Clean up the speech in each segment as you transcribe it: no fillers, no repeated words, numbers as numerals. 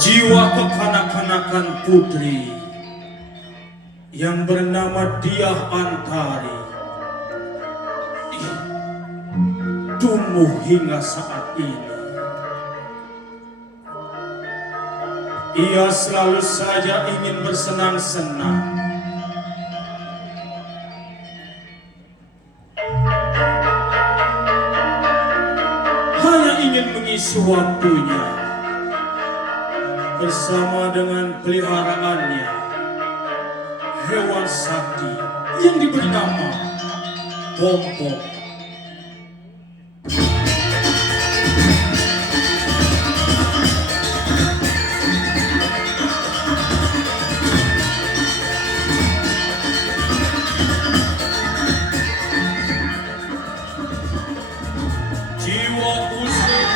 jiwa kekanak-kanakan putri yang bernama Diah Antari tumbuh hingga saat ini. Ia selalu saja ingin bersenang-senang, hanya ingin mengisi waktunya bersama dengan peliharaannya, hewan sakti yang diberi nama Pompom. Jiwa pusing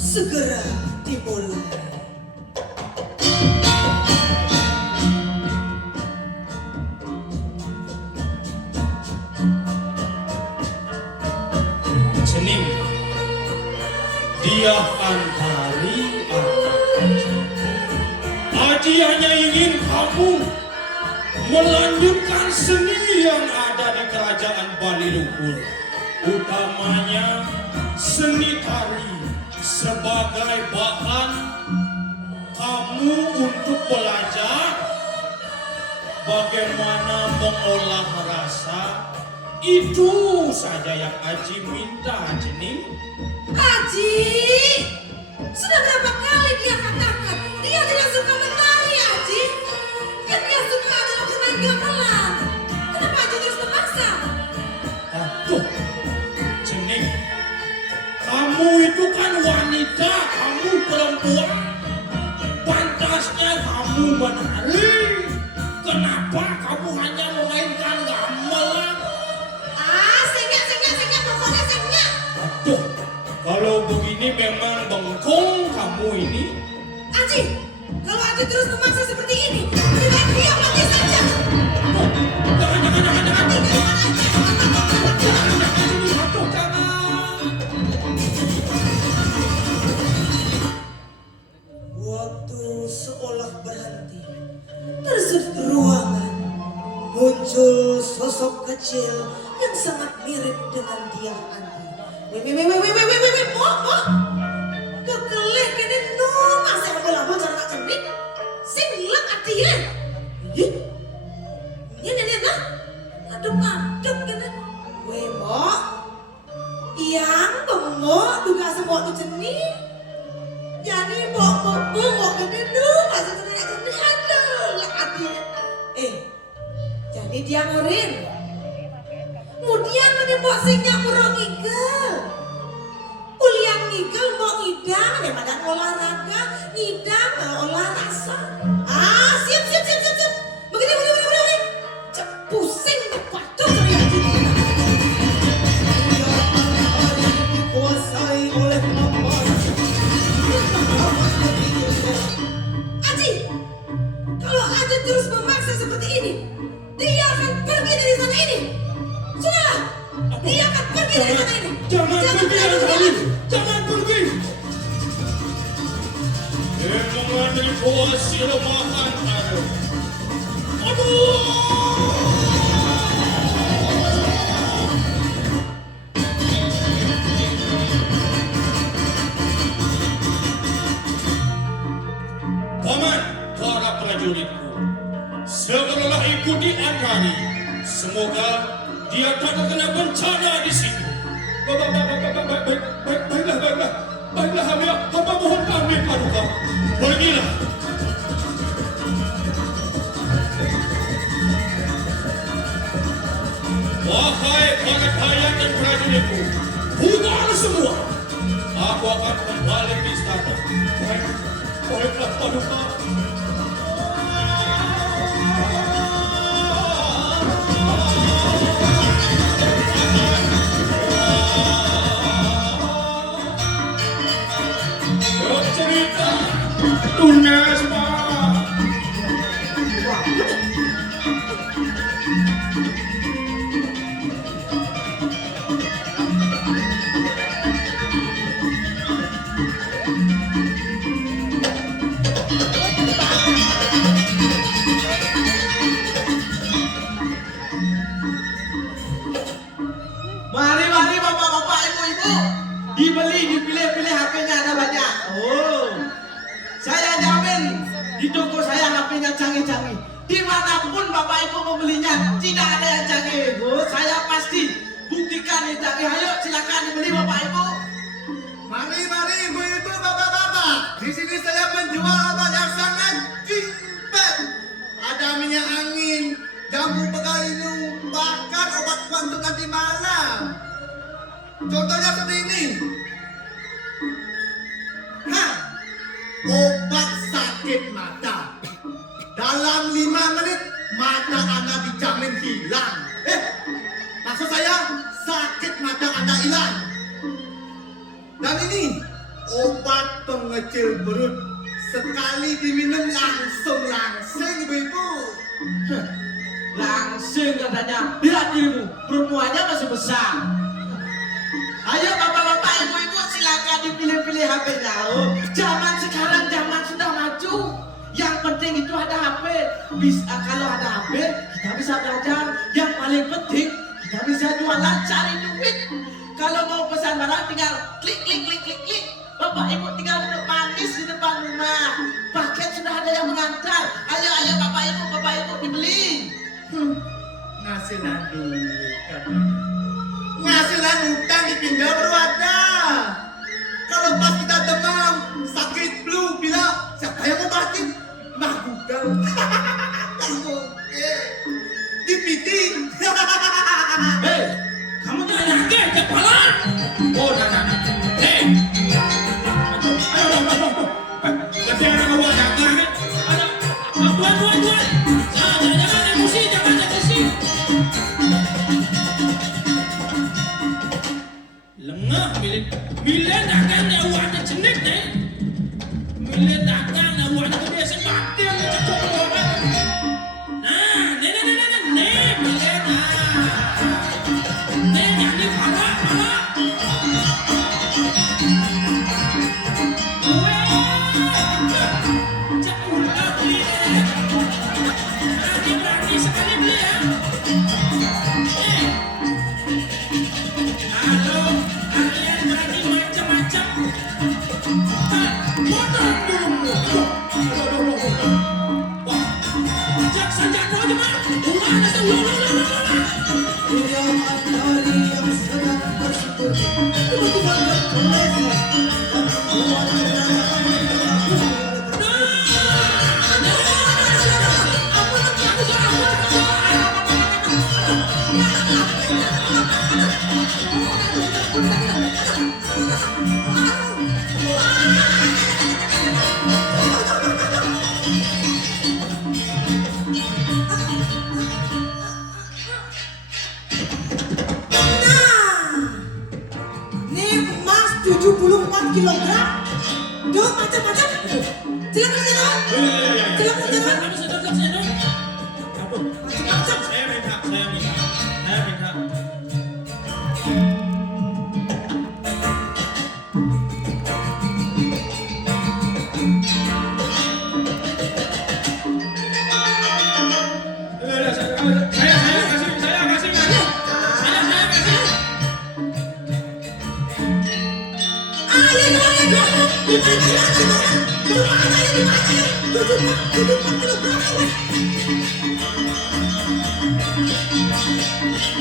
segera dimulai. Cening, Diah Antari Aji hanya ingin kamu melanjutkan seni yang ada di kerajaan Bali Luhur, utamanya seni tari, sebagai bahan kamu untuk belajar bagaimana mengolah rasa. Itu saja yang Aji minta, Cening. Aji, sudah berapa kali dia katakan dia tidak suka menari, Aji. Yang dia suka adalah bermain gamelan. Kenapa Aji terus memaksa? Aduh, Cening, kamu itu kan wanita, kamu perempuan. Pantasnya kamu menari. Kenapa kamu hanya memainkan gamelan? Sengak, pokoknya sengak. Aduh, kalau begini memang bengkong kamu ini. Aji, kalau Aji terus memaksa seperti ini, lebih baik dia mati saja. Jangan. Waktu seolah berhenti, tersudut ruangan muncul sosok kecil yang sangat mirip dengan Diah Antari. Mo, kekelih kini no masih labo-labo cara nak cerdik, sing lek atiye. Ini nah, aduk kini. Mo, yang bengok juga semua tu ceni. Jadi bengok kini no masih nak cerdik ada lek atiye. Jadi dia ngorin. Kemudian menembok singnya murong ngigel. Ulian ngigel mau ngidang daripada olahraga, ngidang olah rasa. Siap. Begini. Cep pusing kepacu dari Aji. Dikuasai oleh amarah. Aji, kalau Aji terus memaksa seperti ini, dia akan pergi dari sana ini. Sudahlah, dia akan pergi dari sana ini. Jangan pergi. Dia mengandung kuasa lemahan ada. Paman, prajuritku. Segeralah ikuti Andani. Semoga dia tak terkena bencana di situ. Baiklah, hamba mohon kami paduka. Pergilah. Wahai pangatayan dan prajuritku, bubar semua. Aku akan kembali ke istana. Baiklah paduka. Cerita tunas Pak. Mari bapak-bapak, ibu-ibu, dipilih HP-nya ada banyak. Oh, saya jamin di toko saya HP-nya canggih-canggih. Dimanapun bapak ibu membelinya tidak ada yang canggih. Oh, saya pasti buktikan ini canggih. Ayo silakan dibeli bapak ibu. Mari ibu-ibu, bapak-bapak. Di sini saya menjual obat yang sangat jimat. Ada minyak angin, jamu pegalinu, bahkan obat untuk anti malam. Contohnya seperti ini. Obat sakit mata. Dalam 5 menit mata Anda dijamin hilang. Maksud saya sakit mata Anda hilang. Dan ini obat pengecil perut. Sekali diminum langsung ibu-ibu. Langsung katanya. Lihat dirimu, perutmu aja masih besar. Ayo bapak-bapak, ibu-ibu silakan dipilih-pilih HP-nya. Oh, zaman sekarang zaman sudah maju. Yang penting itu ada HP. Kalau ada HP kita bisa belajar. Yang paling penting kita bisa jualan cari duit. Kalau mau pesan barang tinggal klik. Bapak ibu tinggal duduk manis di depan rumah. Paket sudah ada yang mengantar. Ayo bapak ibu dibeli. Ngasilan duit katanya. Ngasilan utang dipindah baru ada. Kalau pas kita demam, sakit flu, bilang siapa yang obatin? Mah Google. Oke. Dipiting. Hei, kamu jangan yakin kepala. Oh, nah. Hei. Ayo. Nanti anak awak dagang. Ada. Buat. Jangan emosi. Lengah milih dagang ni awak ada jenis ni. Milih dagang ni awak ada kebiasaan batin ni cakap awak. Nah, ni milih dah. Ni yang ni pala. Jauh lagi. Berani sekali beli ya. Halo, kalian berani macam-macam? Bodoh dulu. Wah, jaksa jago aja mah. Ulah ada Yang Andani yang sedang bersyukur tiba-tiba terpeleset dan keluar dari Ini emas 74 kilogram. Dong macam-macam. Silakan dong. Macam-macam. Saya minta. Ayo.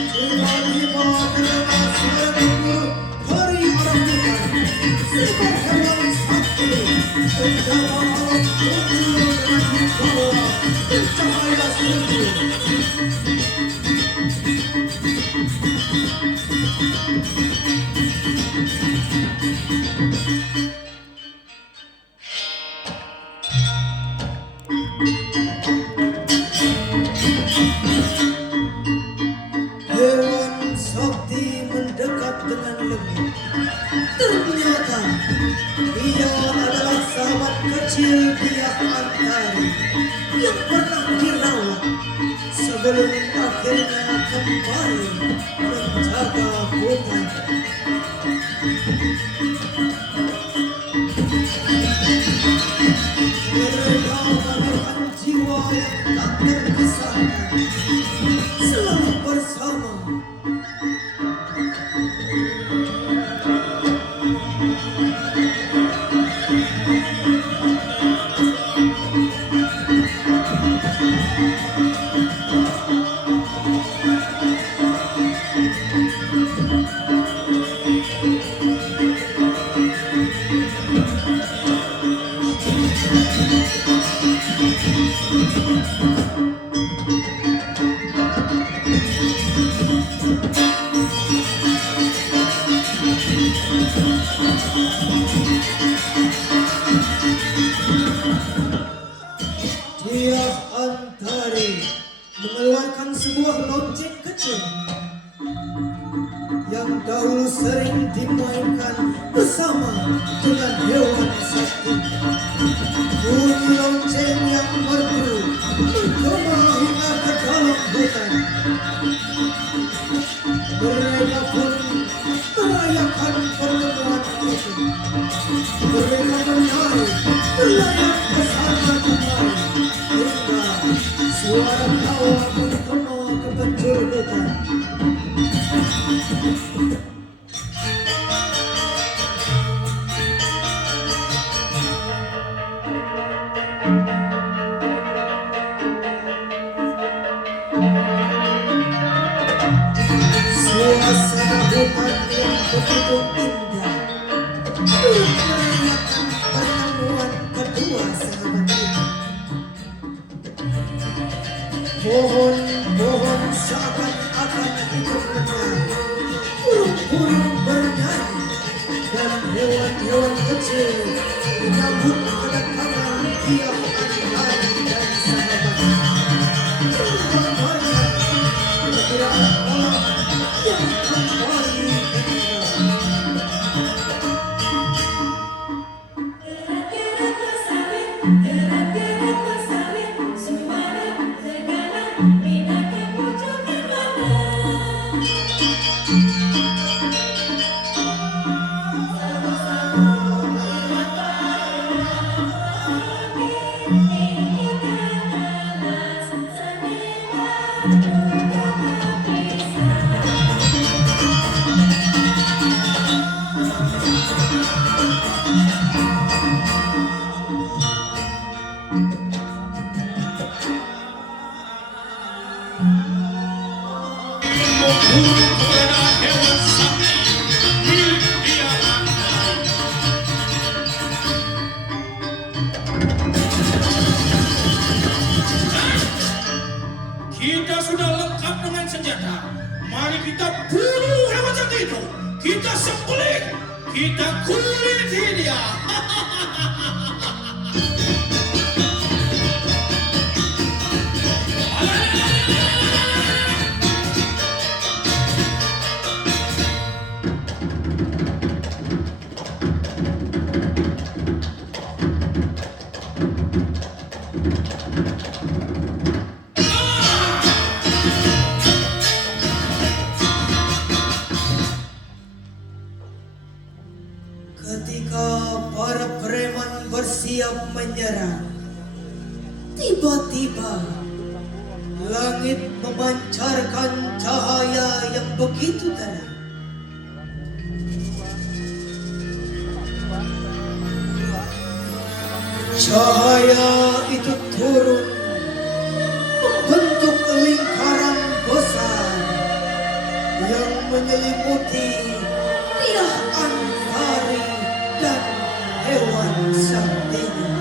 Tiba-tiba terdengar suara gemuruh dari arah hutan. Seekor hewan sakti menjaga alam muncul dengan membawa cahaya selubung. Hewan sakti mendekat dengan lembut. Ternyata dia adalah sahabat kecil Dia Antari yang pernah dirawat sebelum akhirnya kembali menjaga hutan. Mereka merupakan jiwa yang tak terpisahkan, selalu bersama. Dia Antari mengeluarkan sebuah lonceng kecil yang dahulu sering dimainkan bersama dengan hewan sakti. Bunyi lonceng yang merdu menggema hingga ke dalam hutan. Mereka pun merayakan pertemuan itu. Mereka menari, berlayar ke sana kemari, hingga suara tawa menggema ke penjuru hutan. Suasana hutan yang begitu indah turut merayakan pertemuan kedua sahabat itu. Pohon-pohon seakan-akan hidup tenang, burung-burung bernyanyi, dan hewan-hewan kecil menyambut kedatangan Dia Antari dan sahabatnya. Menggambarkan perkiraan alam yang kembali tenang. Kita sudah lengkap dengan senjata. Mari kita bunuh hewan sakti itu. Kita sembelih. Kita kuliti dia. Ketika para preman bersiap menyerang, tiba-tiba langit memancarkan cahaya yang begitu terang. Cahaya itu turun membentuk lingkaran besar yang menyelimuti tiah antari dan hewan saktinya.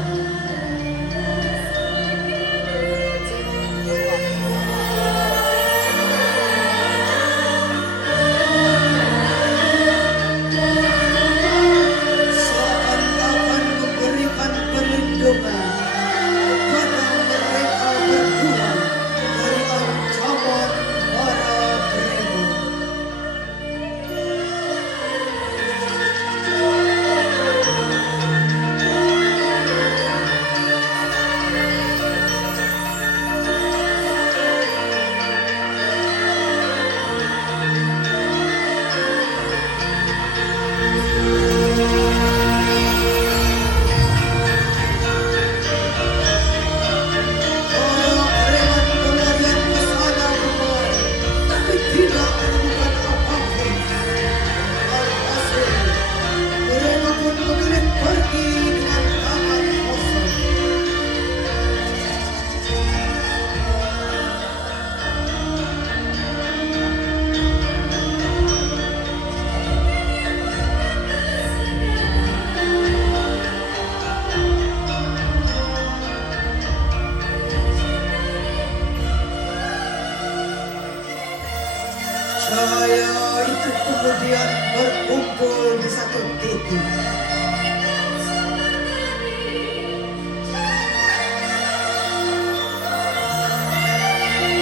Seakan-akan memberikan perlindungan kepada mereka berdua dari ancaman para preman. Para preman kemudian kesana kemari, tapi tidak menemukan apapun. Alhasil, mereka pun memilih pergi dengan tangan kosong. Cahaya itu kemudian berkumpul di satu titik.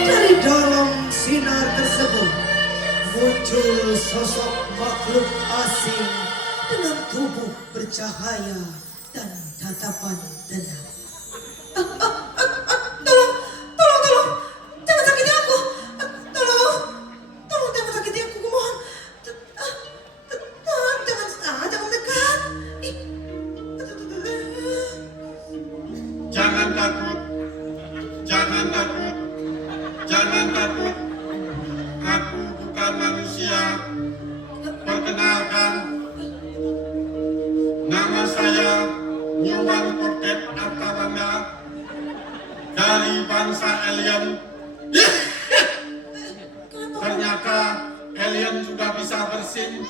Dari dalam sinar tersebut muncul sosok makhluk asing dengan tubuh bercahaya dan tatapan tenang. Tolong, jangan sakiti aku. Tolong jangan sakiti aku, kumohon. Jangan dekat. Ih. Jangan takut, jangan takut, jangan takut. Aku bukan manusia. Perkenalkan, nama saya Nyoman Portet Artawanda dari bangsa alien. Ternyata alien juga bisa bersin.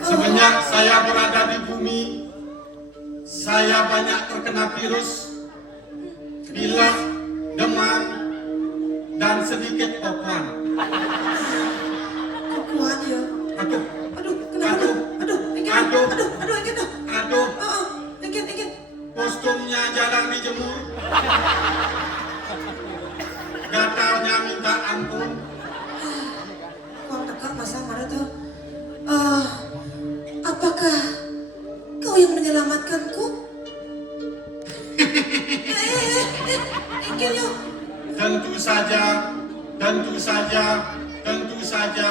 Semenjak saya berada di bumi, saya banyak terkena virus, pilek, demam, dan sedikit opan. Kuat ya. Aduh, Aduh, kenapa? Engken. aduh, Engken. kostumnya jarang dijemur. Gatalnya minta ampun. Kau dekat masa mana tuh? Apakah kau yang menyelamatkanku? Engken yuk. Tentu saja, tentu saja, tentu saja.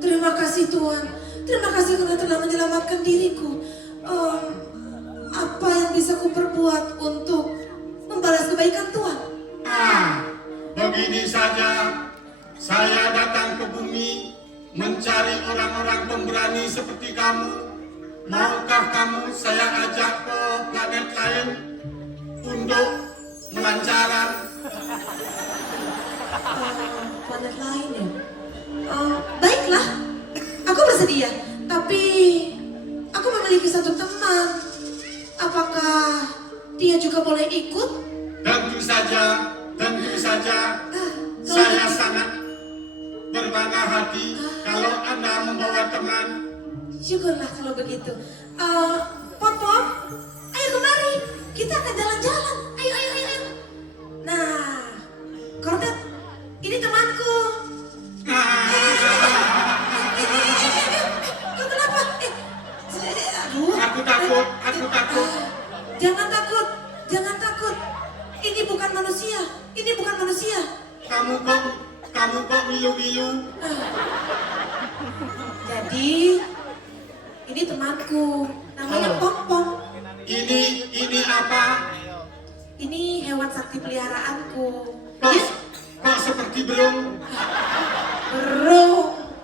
Terima kasih Tuhan. Terima kasih karena telah menyelamatkan diriku. Apa yang bisa kuperbuat untuk membalas kebaikan Tuhan? Begini saja, saya datang ke bumi mencari orang-orang pemberani seperti kamu. Maukah kamu saya ajak ke planet lain untuk melancaran? Planet lain ya? Baiklah, aku bersedia. Tapi aku memiliki satu teman. Apakah dia juga boleh ikut? Tentu saja, tentu saja. Saya sangat berbangga hati kalau Anda membawa teman. Syukurlah kalau begitu. Pop, ayo kemari. Kita akan jalan-jalan. Ayo. Nah, Kordet, ini temanku. Kau kenapa? Aduh. Aku takut. Jangan takut. Ini bukan manusia. Kamu kok milu-milu? Jadi, ini temanku. Namanya Pom. Ini apa? Ini hewan sakti peliharaanku. Kok seperti belum?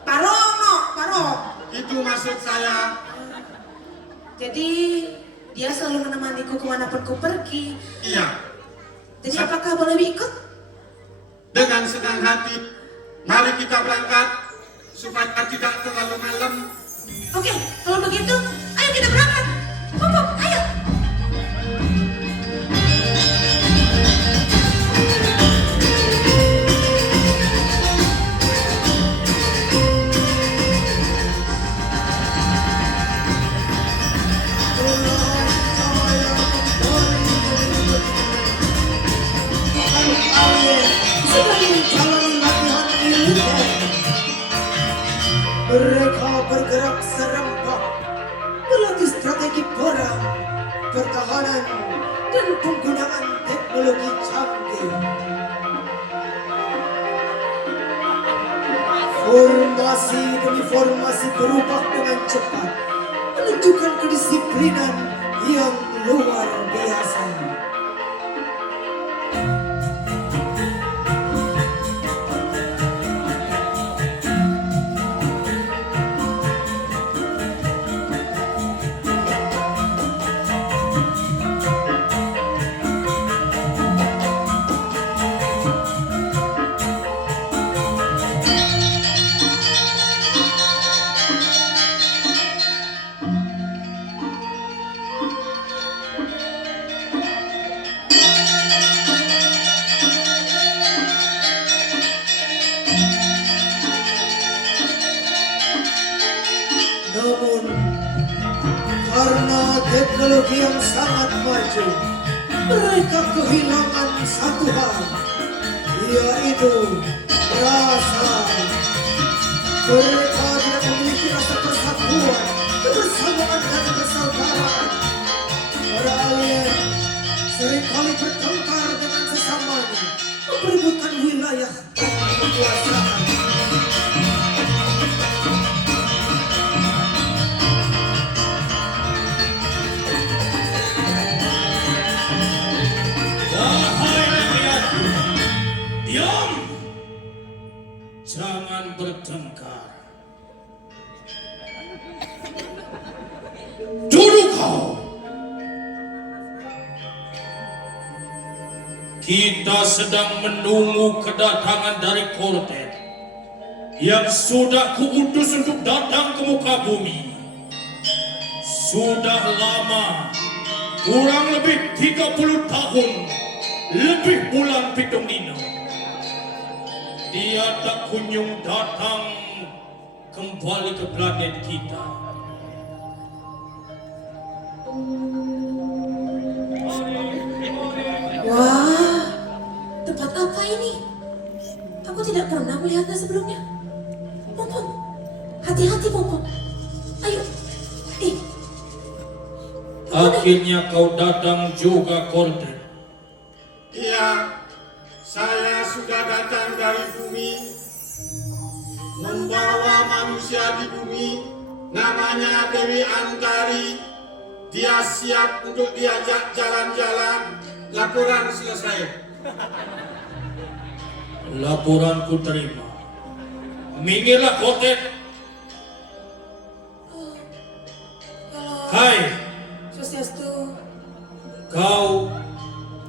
Parong. Itu maksud saya. Jadi dia selalu menemaniku kemanapun ku pergi. Iya, Jadi apakah boleh ikut? dengan senang hati. Mari kita berangkat supaya tidak terlalu malam. Oke, kalau begitu, ayo kita berangkat. Pop, ayo. Mereka bergerak serempak, melatih strategi perang, pertahanan, dan penggunaan teknologi canggih. Formasi demi formasi berubah dengan cepat, menunjukkan kedisiplinan yang luar biasa. Namun, karena teknologi yang sangat maju, mereka kehilangan satu hal, yaitu rasa. Mereka tidak memiliki rasa persatuan, kebersamaan dan persaudaraan. Para alien seringkali bertengkar dengan sesamanya, memperebutkan wilayah dan kekuasaan. Wahai rakyatku, diam! Jangan bertengkar. Duduk kau! Kita sedang menunggu kedatangan dari Kortet yang sudah kuutus untuk datang ke muka bumi. Sudah lama, kurang lebih 30 tahun, lebih bulan pitung dino. Dia tak kunjung datang kembali ke planet kita. Wah, tempat apa ini? Aku tidak pernah melihatnya sebelumnya. Pom, hati-hati Pom. Ayo, Akhirnya kau datang juga, Kortet. Iya, saya sudah datang dari bumi, membawa manusia di bumi, namanya Dewi Antari. Dia siap untuk diajak jalan-jalan. Laporan selesai. Laporanku terima. Minggirlah, Kortet. kalau Hai, Swastiastu. kau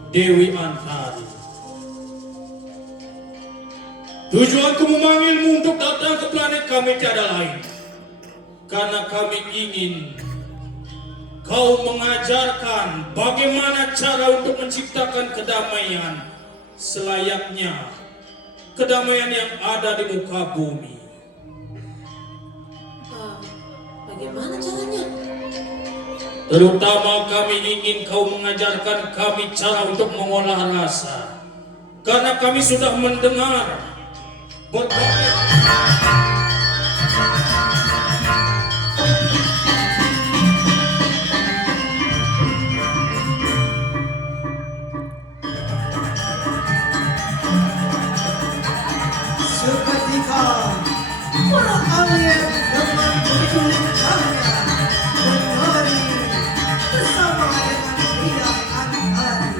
Dewi Antari. Tujuanku memanggilmu untuk datang ke planet kami tiada lain. Karena kami ingin kau mengajarkan bagaimana cara untuk menciptakan kedamaian selayaknya kedamaian yang ada di muka bumi. Bagaimana caranya? Terutama kami ingin kau mengajarkan kami cara untuk mengolah rasa. Karena kami sudah mendengar berbagai Seketika para alien dengan begitu lincahnya berlari bersama dengan pria Antari.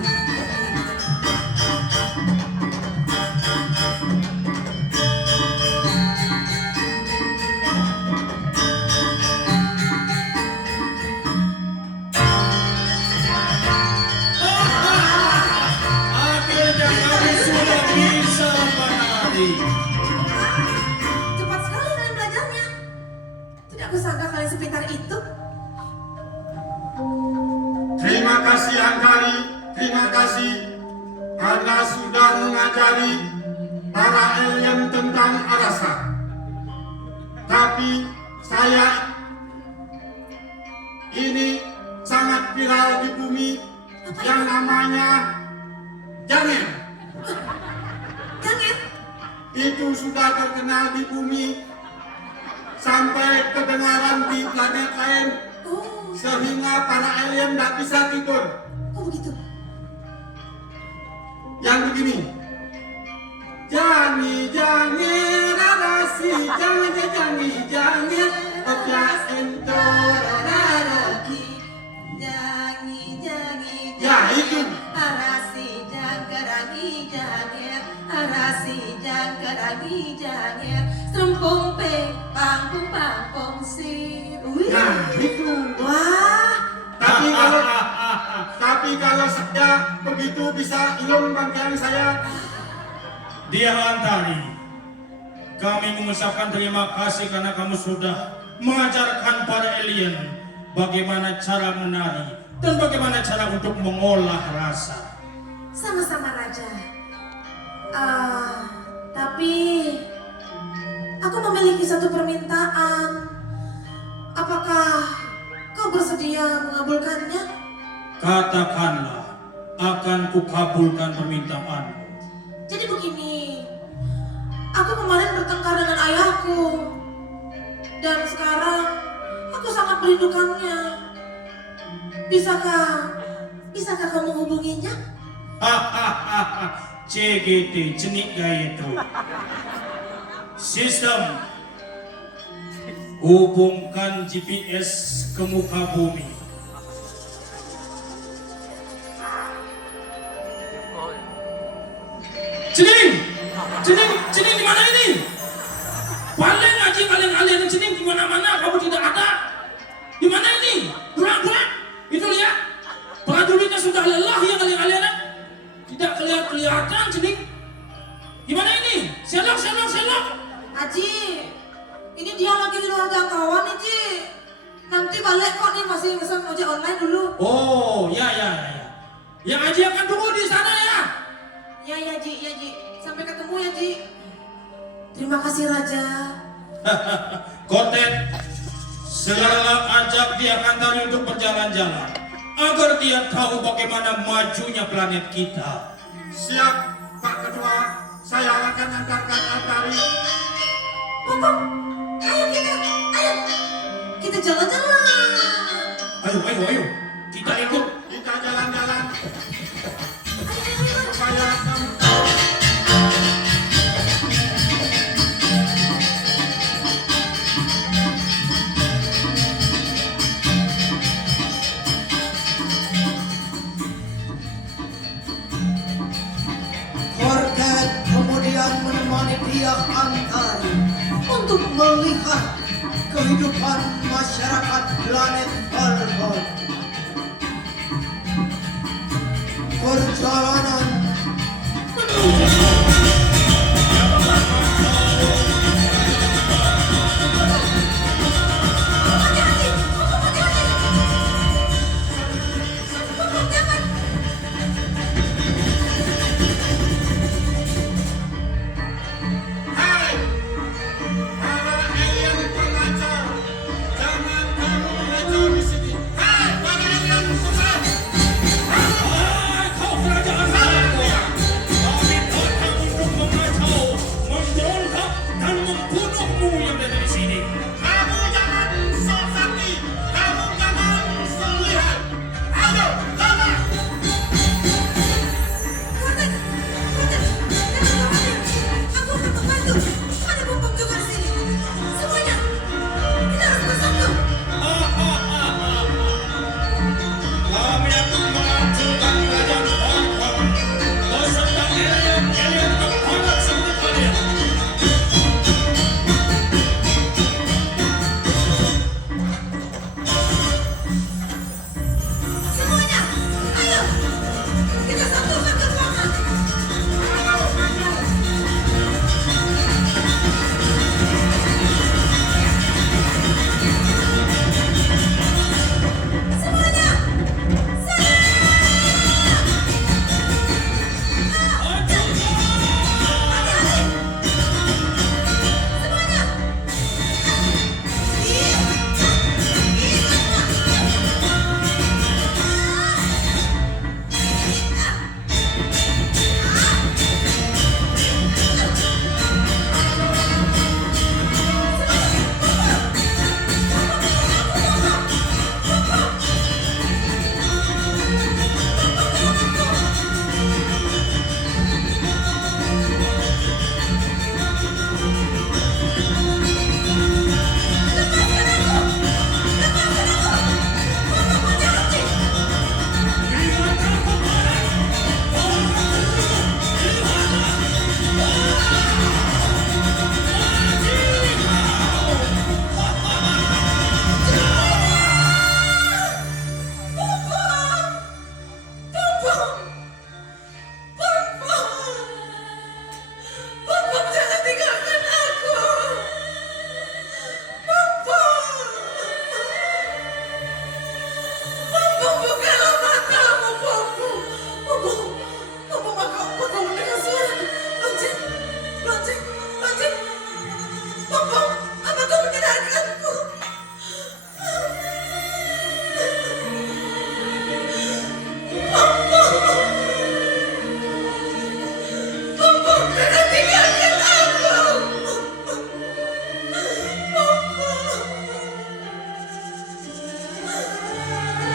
kasih Hantari, terima kasih karena sudah mengajari para alien tentang Arasa. Tapi saya ini sangat viral di bumi yang namanya Jangen. Jangan. Itu sudah terkenal di bumi sampai kedengaran di planet lain Oh, sehingga para alien tidak bisa tidur. oh begitu. Yang begini. Jangi rarasi, jangi opya ento raraki. Ya, itu. Arasi jangkarangi janger, arasi jangkarangi janger, serempung pe pangpung sir. Nah, itu. Wah, Tapi kalau saya begitu bisa hilang bangkaian saya. Dia Hantari, kami mengucapkan terima kasih karena kamu sudah mengajarkan para alien bagaimana cara menari dan bagaimana cara untuk mengolah rasa. sama-sama Raja. Tapi aku memiliki satu permintaan. Apakah kau bersedia mengabulkannya? Katakanlah, akan kukabulkan permintaanmu. Jadi begini, aku kemarin bertengkar dengan ayahku, dan sekarang aku sangat merindukannya. Bisakah kamu menghubunginya? Hahaha, CGT, cenik gaya itu. Sistem, hubungkan GPS ke muka bumi. Cening di mana ini? Paling ngaji kalian alien cening di mana-mana, kamu tidak ada. Di mana ini? Pulang. Itu lihat. Prajuritnya sudah lelah ya kalian. Tidak kelihatan cening. Di mana ini? Selok. Aji, ini dia lagi di luar jangkauan nih Ji. Nanti balik kok nih, masih pesan ojek online dulu. Oh, ya. Yang Aji akan tunggu di sana ya. Ya Ji. Sampai ketemu ya Ji. Terima kasih Raja. Kotet, segera ajak dia Hantari untuk berjalan-jalan agar dia tahu bagaimana majunya planet kita. Siap, Pak Ketua. Saya akan antarkan Hantari. Pokok, ayo kita jalan-jalan. Ayo, kita ikut. Kita jalan-jalan Ayo. supaya kamu Kordet kemudian menemani dia Hantari untuk melihat kehidupan masyarakat planet Valgod. Perjalanan Hai, para alien pengacau, jangan kamu mengacau di sini. Hai,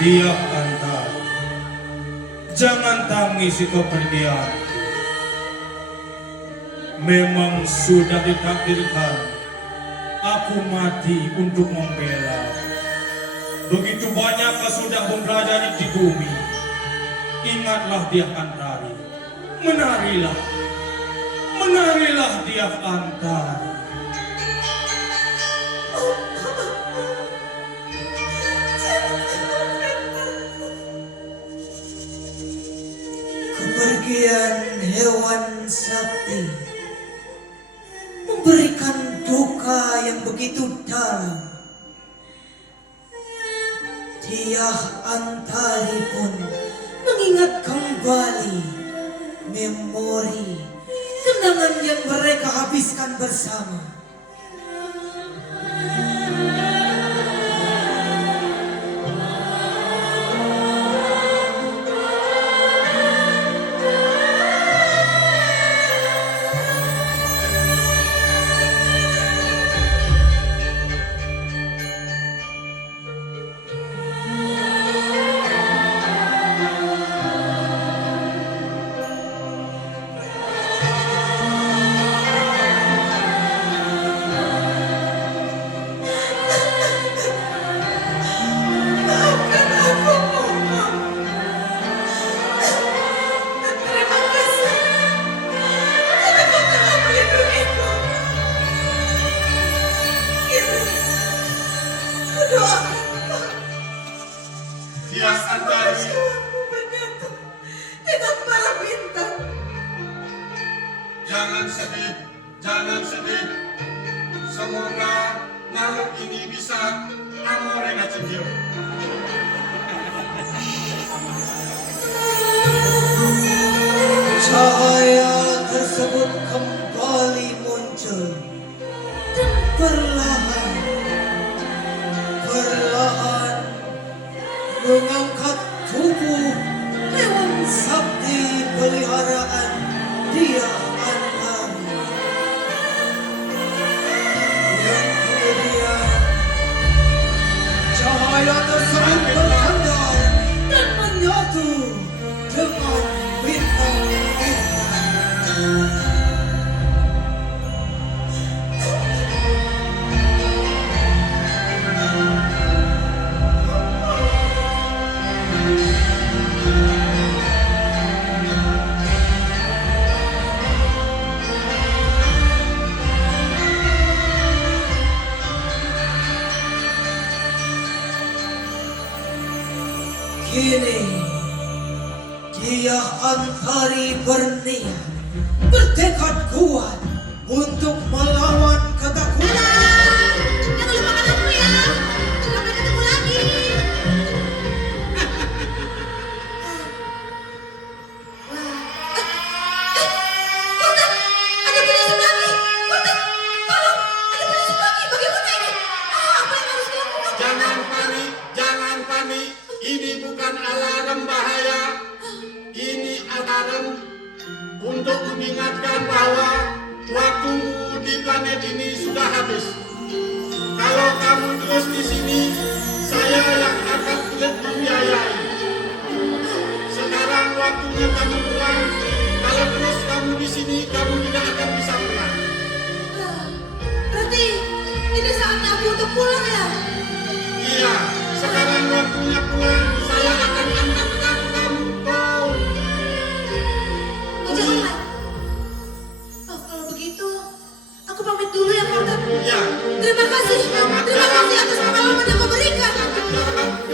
Dia Antar, jangan tangisi kepergian. Memang sudah ditakdirkan aku mati untuk membela. Begitu banyak kau sudah mempelajari di bumi. Ingatlah Dia Antari. Menarilah, menarilah Dia Antari. Kepergian hewan sakti memberikan duka yang begitu dalam. Dia Antari pun mengingat kembali memori kenangan yang mereka habiskan bersama. Dia Antari, Dengan para bintang. jangan sedih, jangan sedih. Semoga makhluk ini bisa amore ngacendio. Cahaya tersebut kembali muncul dan perlahan mengangkat tubuh hewan sakti peliharaan Dia Antari. Yang kemudian cahaya tersebut bersandar dan menyatu dengan bintang-bintang. Kini Dia Antari berniat, bertekad kuat untuk melawan ketakutan. Jangan lupakan aku ya. Sampai ketemu lagi. Sultan, ada penyusup lagi. Sultan, tolong, ada penyusup lagi. Bagaimana ini? Apa yang harus dilakukan? Jangan panik. Ini bukan alarm bahaya. Ini alarm untuk mengingatkan bahwa waktumu di planet ini sudah habis. Kalau kamu terus di sini, saya yang akan sulit membiayai. Sekarang waktunya kamu pulang. Kalau terus kamu di sini, kamu tidak akan bisa pulang. Berarti ini saatnya aku untuk pulang ya? Iya, sekarang waktunya pulang. Saya akan antarkan kamu. Go. Oh, janganlah. Oh, kalau begitu, aku pamit dulu ya, Kapten. Ya. Terima kasih. Selamat Terima jalan. kasih atas pengalaman yang kau berikan. Selamat jalan.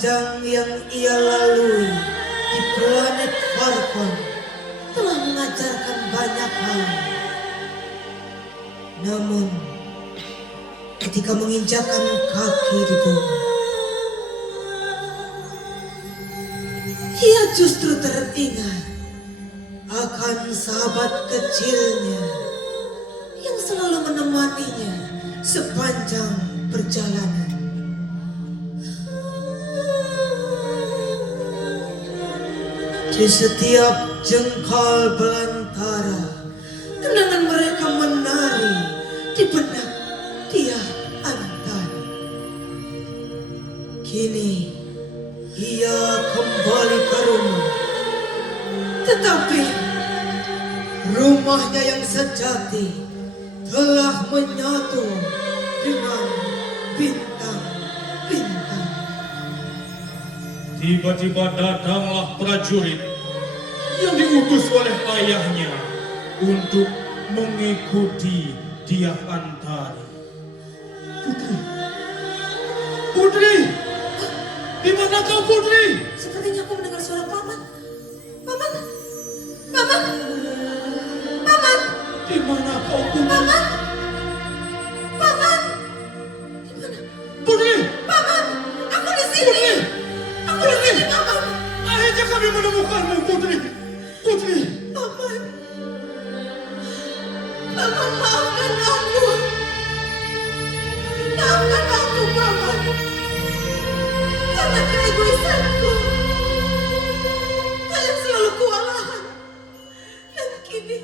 Sepanjang yang ia lalui di planet Falcon telah mengajarkan banyak hal. Namun, ketika menginjakkan kaki di bumi, ia justru teringat akan sahabat kecilnya yang selalu menemaninya sepanjang perjalanan. Di setiap jengkal belantara, kenangan mereka menari di benak Dia Antara. Kini ia kembali ke rumah, tetapi rumahnya yang sejati telah menyatu dengan bintang-bintang. Tiba-tiba datanglah prajurit yang diutus oleh ayahnya untuk mengikuti Dia Antari. Putri, di mana kau Putri? Sepertinya aku mendengar suara paman. Paman, paman, paman, Di mana kau Putri? paman, paman. Di mana? Putri, Paman, aku di sini. Aku di sini, paman. akhirnya kami menemukanmu Putri. Putri, Paman, paman maafkan aku. Maafkan aku, paman. Karena keegoisanku, kalian selalu kewalahan. Dan kini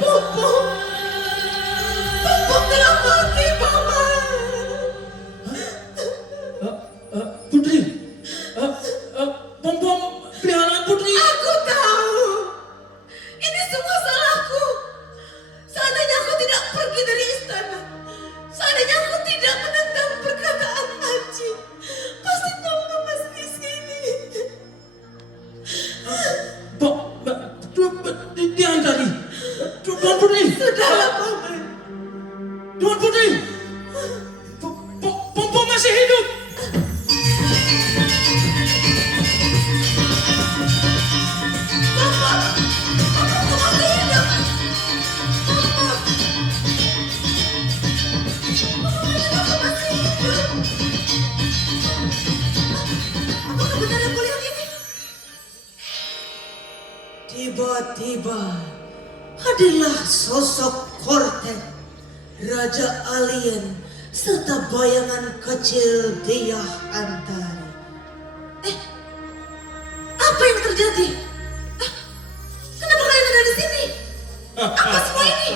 Pompom telah mati, paman. Putri, Pompom peliharaan Putri. Aku tahu. Ini semua salahku. Seandainya aku tidak pergi dari istana, seandainya aku tidak menentang perkataan Haji, pasti Pompom masih di sini. Diantari, Tuan Putri. Sudahlah, paman. Tuan Putri, Pompom masih hidup. Pompom masih hidup. Pompom masih hidup. Apakah benar yang kulihat ini? Tiba-tiba hadirlah sosok Korten, Raja Alien, serta bayangan kecil Dia Antari. Apa yang terjadi? Kenapa kalian ada di sini? Apa semua ini?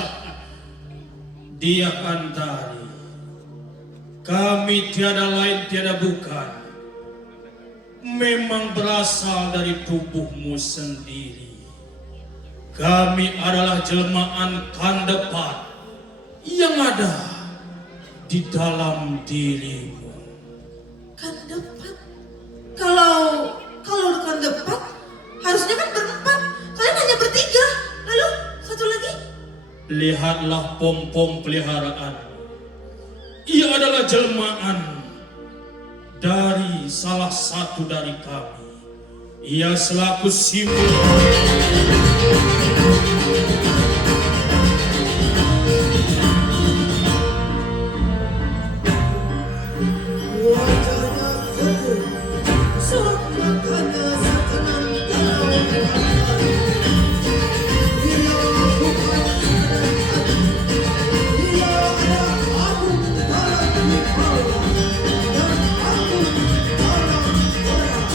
Dia Antari, kami tiada lain tiada bukan, memang berasal dari tubuhmu sendiri. Kami adalah jelmaan Kandepat yang ada di dalam dirimu. Kan depan. Kalau dekan depan, harusnya kan berempat. Kalian hanya bertiga. Lalu satu lagi. Lihatlah Pompom peliharaan. Ia adalah jelmaan dari salah satu dari kami. Ia selaku simbol Wajahnya teguh, seakan-akan setenan dalam Antari. Dia bukan sederhana, dia adalah agung dalam wibawa dan agung dalam orang.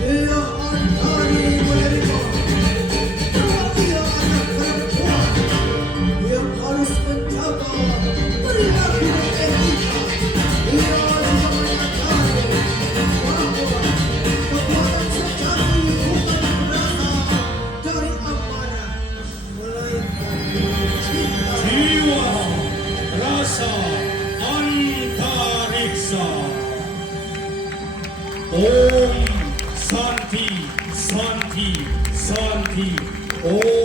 Dia Antari menerima bahwa dia anak perempuan yang harus menjaga perilaku dan etika. Dia juga menyadari bahwa kekuatan sejati bukan berasal dari amarah, melainkan cinta. Jiwa rasa antariksa. Om Santi Santi Santi Om